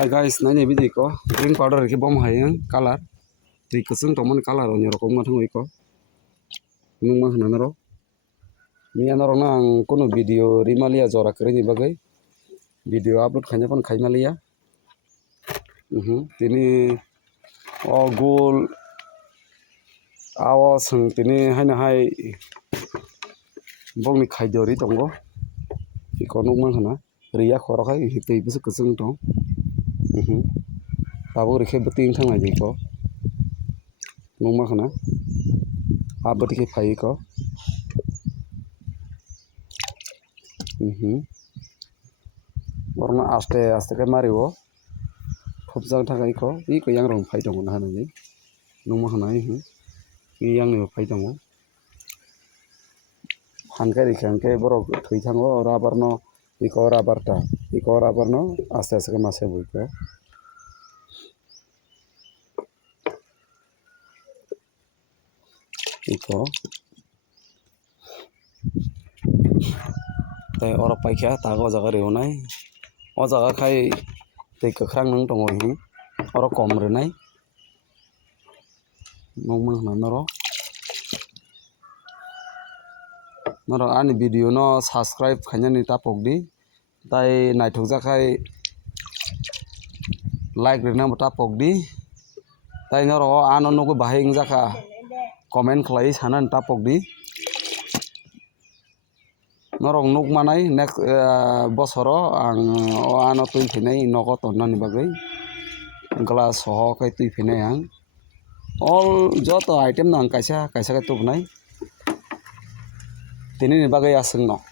Hi guys, nanya video ko green powder ke bom hayang color tri keseng toman color onyo rokom ngatong iko nung mah nanaro mi anaro nang kono video rimalia jora kere ni bagai video upload khanya pon khai malia tini o gol awo sung tini haina hai bongni khai dori tongo iko nung mah hana riya khoro khai hitei bisu keseng tong Tabu rike beting thang lagi ko nungma khana abati ke phai ko borna aste aste ke mariwo khopjang thakai ko ko yang rong phai dong na hanai nungma khana yang ni phai dong hankai rikangke borok thui thango rabarno iko rabarno aste aste ke mase buiko iko tei oro paikha tago jaga reunai o jaga khai tei kwkhrang nung tongo oro kom rwnai nongma hwnna noro ani video no subscribe khainani tapokdi tai naithokjak khai like rwna bo tapokdi tai noro ano nugo bahai ongjaka comment khlai sanani tapokdi norok nukmanai next bosoro ang o ano tui phinai nogo tonnani bagui glass soho khai tui phinai ang all joto item no ang kaisa kaisa ke tubnai tini ni bagui aswng no.